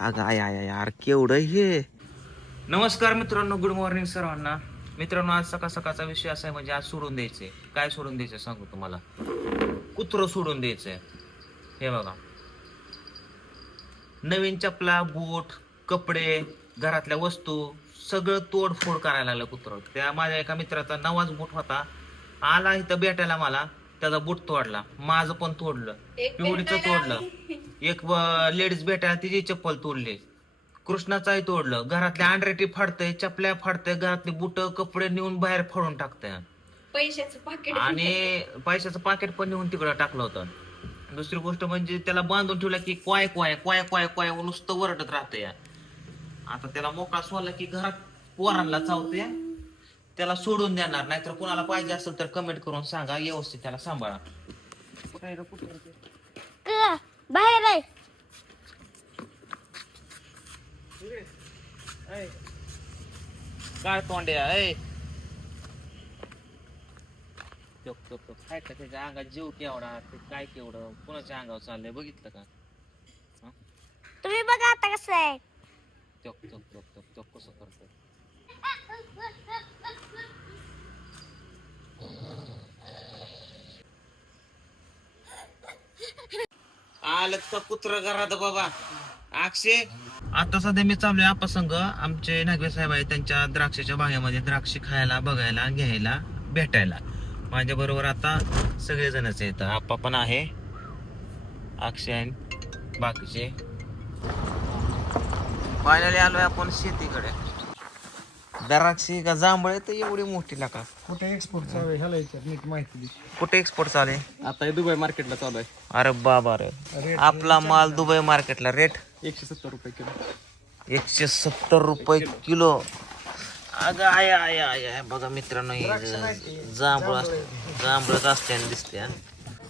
अगं I I यार केवढं हे. नमस्कार मित्रांनो, गुड मॉर्निंग सर्वांना. मित्रांनो, आज सकाळ सकाळचा विषय असा आहे, म्हणजे आज सोडून द्यायचंय. काय सोडून द्यायचंय सांगू तुम्हाला. कुत्रं सोडून द्यायचंय. हे बघा, नवीन चपला, बूट, कपडे, घरातल्या वस्तू सगळं तोडफोड करायला लागलं कुत्रं. त्या माझ्या एका मित्राचा नवाच बूट होता, आला इथं भेटायला मला, त्याचा बूट तोडला. माझं पण तोडलं, पिवडीचं तोडलं, एक लेडीज भेटायला तिची चप्पल तोडली, कृष्णाचाही तोडलं. घरातल्या अंडरेटी फाडतंय, चपल्या फाडतंय, घरातले बुट कपडे नेऊन बाहेर फाडून टाकतंय. पैशाचं पाकिट आणि पैशाचं पाकिट पण नेऊन तिकडं टाकलं होतं. दुसरी गोष्ट म्हणजे त्याला बांधून ठेवला की क्वाय क्वाय क्वाय क्वाय क्वाय नुसतं वरडत राहतंय. आता त्याला मोकळा सोडला की घरात पोरांना चावतंय. त्याला सोडून देणार नाही. तर कोणाला पाहिजे असेल तर कमेंट करून सांगा, व्यवस्थित त्याला सांभाळा. बाहेर आहे. काय तोंड्या ऐ, काय का त्याच्या अंगात जीव केवढा, ते काय केवढं कोणाच्या अंगावर चाललंय बघितलं का. तुम्ही बघा आता कसं आहे. कसं करतो. आलं का कुत्र घरात बाबा. अक्षय, आता सध्या मी चाललोय आपासंग. आमचे नागवे साहेब आहेत, त्यांच्या द्राक्षाच्या बागेमध्ये द्राक्ष खायला, बघायला, घ्यायला, भेटायला. माझ्या बरोबर आता सगळेजणच आहेत. आप्पा पण आहे, अक्षय, बाकीचे. फायनली आलोय आपण शेतीकडे. द्राक्षी का जांभळे तर एवढी मोठी लाका. कुठे एक्सपोर्ट चालू आहे ह्याला याच्यात नीट माहिती दे. कुठे एक्सपोर्ट चालू आहे? आता हे दुबई मार्केटला चालू आहे. अरे बाबा रे, आपला माल दुबई मार्केटला रेट 170 रुपये किलो. 170 रुपये किलो. अगं आय आय आय आय बघा मित्रांनो, जांभळच असते आणि दिसते.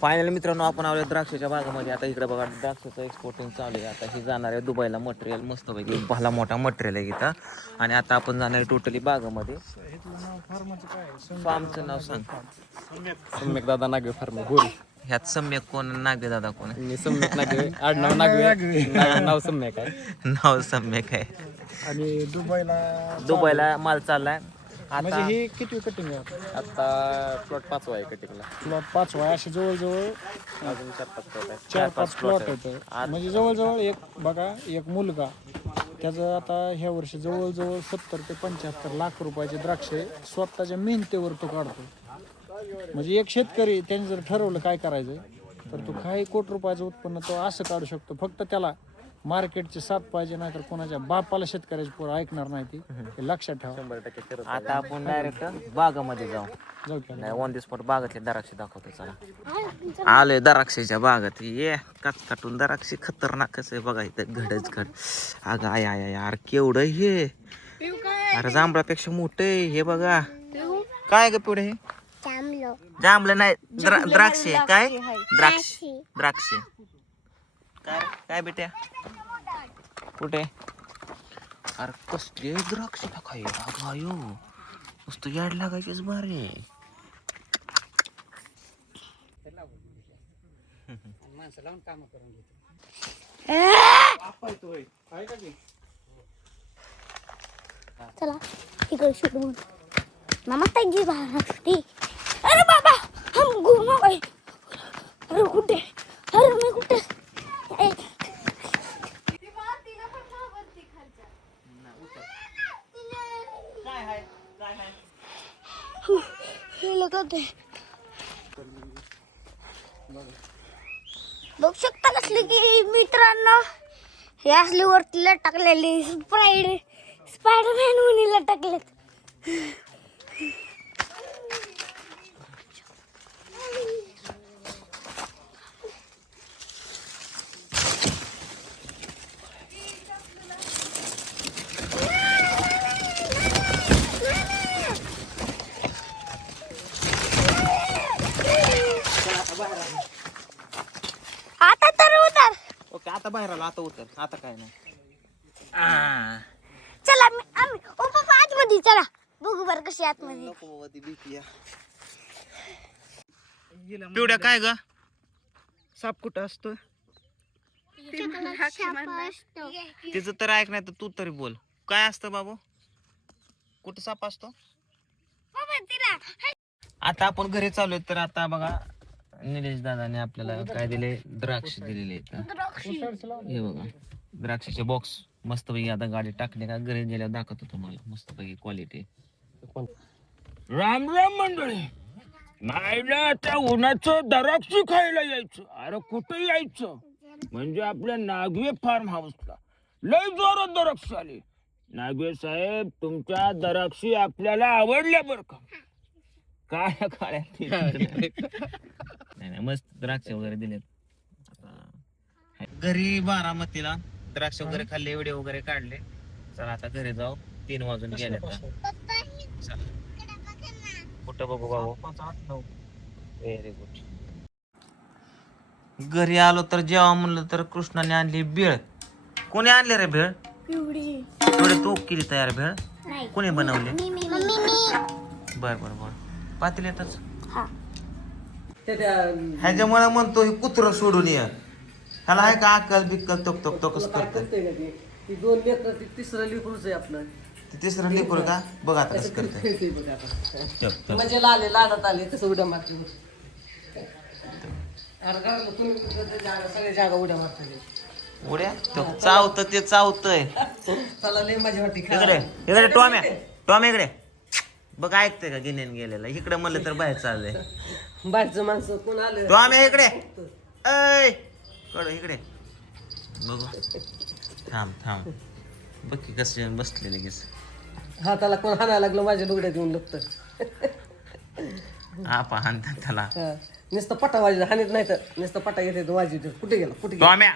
फायनली मित्रांनो, आपण आलो द्राक्षाच्या बागामध्ये. आता इकडे बघा, द्राक्षाचं एक्सपोर्टिंग चालू आहे. आता ही जाणार आहे दुबईला मटेरियल, मस्तपैकी भला मोठा मटेरियल आहे इथं. आणि आता आपण जाणार आहे टोटली बागामध्ये. फार्मचं नाव सांग. सम्यक दादा नागवे फार्म गोरी. ह्यात सम्यक कोण, नागवे दादा कोण? मी सम्यक नागवे, आडनाव नागवे, नाव सम्यक आहे. नाव सम्यक आहे. आणि दुबईला माल चाललाय. म्हणजे ही किती कटिंग आहे आता? प्लॉट 5वा आहे कटिंगला. प्लॉट 5वा आहे. असे जवळजवळ अजून 4-5 प्लॉट आहे. 4-5 प्लॉट आहेत. म्हणजे जवळजवळ एक बघा, एक मुलगा त्याचं आता ह्या वर्षी जवळजवळ 70 ते 75 लाख रुपयाचे द्राक्ष स्वतःच्या मेहनतीवर तो काढतो. म्हणजे एक शेतकरी त्याने जर ठरवलं काय करायचं तर तो काही कोटी रुपयाचं उत्पन्न तो असं काढू शकतो. फक्त त्याला मार्केटची साथ पाहिजे, नाही तर कोणाच्या बापाला शेतकऱ्याची पोरं ऐकणार नाही. ती हे लक्षात ठेवा. 100% आता आपण डायरेक्ट बागामध्ये जाऊ. जाऊ ऑन दी स्पॉट बागातले द्राक्ष दाखवतो. चला, आलोय द्राक्षाच्या बागात. ये काटून द्राक्षे खतरनाकच आहे बघा. इथं घडच घड. अगं आय आय यार केवढं हे. अरे जांभळापेक्षा मोठं आहे हे बघा. काय ग पुढे हे? जांभळं नाही, द्राक्षे. काय द्राक्ष काय बेट्या कुठे? अरे कसले द्राक्ष टाकाय बायो, नुसतं याड लागायचीच भारी. चला इकडे शूट म्हणून मामा ताईची बाहेर. अरे बाबा हम घुमा भाई. अरे कुठे, अरे मी कुठे. बघू शकता कसली की मित्रांनो, हे असली वरती लटकलेली स्पायडरमॅन म्हणून लटकलेत. आता तर उतर. ओके, आता बाहेर आला, आता उतर. आता काय नाही. चला आम्ही ओ पप्पा आतमध्ये चला बघू बरं कशी आतमध्ये. पिवड्या काय ग, साप कुठं असतो? तिचं तर ऐक नाही तर तू तरी बोल. काय असतं बाबू? कुठं साप असतो? आता आपण घरी चाललोय तर आता बघा निलेश दादाने आपल्याला काय दिले, द्राक्ष दिलेले आहेत. हे बघा द्राक्षाचे बॉक्स मस्त पैकी. आता गाडी टाकले का घरी गेल्यावर दाखवतो तुम्हाला मस्त पैकी क्वालिटी. राम राम मंडळी. नाहीला आता उन्हाचं द्राक्ष खायला यायचं. अरे कुठं यायचं म्हणजे आपल्या नागवे फार्म हाऊसला लय जोरात द्राक्ष आले. नागवे साहेब तुमच्या द्राक्षी आपल्याला आवडल्या बर का. काय काळ्या नाही नाही मस्त द्राक्ष वगैरे दिलेत. घरी बारामतीला द्राक्ष वगैरे खाल्ले, व्हिडिओ वगैरे काढले. चला आता घरी जाऊ, 3 वाजून गेले. कुठं बघू बाबू? Very good. घरी आलो तर जेव्हा म्हणलं तर कृष्णाने आणली भेळ. कोणी आणले रे भेळ? थोडे तू केली तयार भेळ? कोणी बनवली? बर बर बर. पातेल्यातच ह्याच्यामुळे म्हणतो हे कुत्र सोडून ये. ह्याला आहे का अक्कल बिक्कल? तोक तोक तोकच करतोय. दोन लेकर तिसरं लिकूच आहे आपलं. तिसरं लेकरू का? बघ आता कसं करतोय. म्हणजे लाले लाडात आले तसं उड्या मारते. सगळ्या जागा उड्या मारतात. उड्या तो चावत ते चावतय. त्याला लय माझी वाटी इकडे इकडे टॉम्या टॉम्या इकडे बघ. ऐकतंय का गिन्यान गेलेला? इकडे म्हणलं तर बाहेर चाललंय. बाहेरचं माणसं कोण आलं टॉम्या इकडे. ऐ कळ इकडे बघू. थांब थांब बघ की कसे बसले लगेच. हाताला कोण हाणायला लागलं माझ्या लुगड्यात येऊन लुकतं. आपा हाणतात त्याला. नुसतं पटा वाजत हानीत नाही तर नुसतं पटा येते वाजत. कुठे गेला कुठे गेला? टॉम्या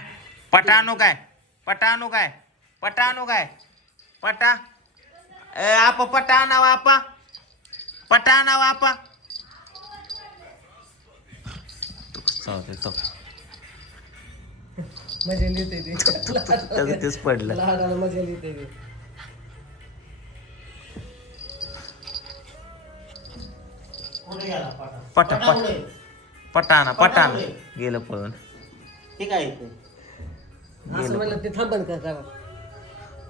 पटा आणू काय? पटा आणू काय? पटा आणू काय? पटा आपा पटा आणावा. आपा पटा आणावा. आपा चालतंय तो मजा लिहिते ते. त्याचं तेच पडलं. लहानाला मजा लिहिते ते. पटा पटाना पटाना गेलं पळून. असं म्हणलं ते थांबन का करा.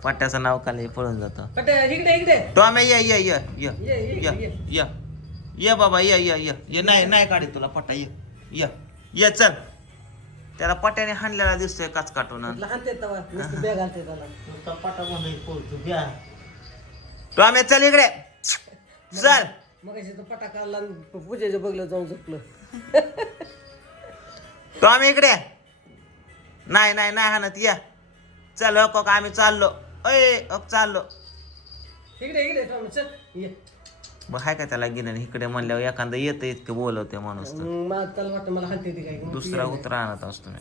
पट्ट्याचं नाव काल पळून जातो. पट्या इकडे इकडे टॉम्या ये ये ये ये ये ये ये बाबा ये ये ये ये. नाही नाही काढी तुला पट्टा. ये ये ये चल. त्याला पट्ट्याने हाणलेला दिसतोय काच काटून. लहान ते तवा नुसतं बॅग घालते त्याला. टॉम्या चल इकडे चल. मग तो पटा काढला पूजेच्या बघलं जाऊन झोपलं. टॉम्या इकडे. नाही नाही नाही हाणत. या चल अक आम्ही चाललो. चाललो. इकडे इकडे टॉम चल ये. मग हाय का त्याला गिन्यान इकडे म्हणल्यावर एखादं येतं इतकं बोलवते माणूस तर. मला त्याला वाटतं मला हाणते ते काय. दुसरा उतरा आणत असतो मी.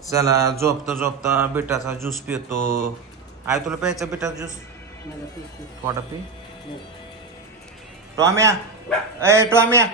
चला झोपता झोपता बिटाचा ज्यूस पितो. आहे तुला प्यायचा बिटाचा ज्यूस? थोडा पी. टॉम्या टॉम्या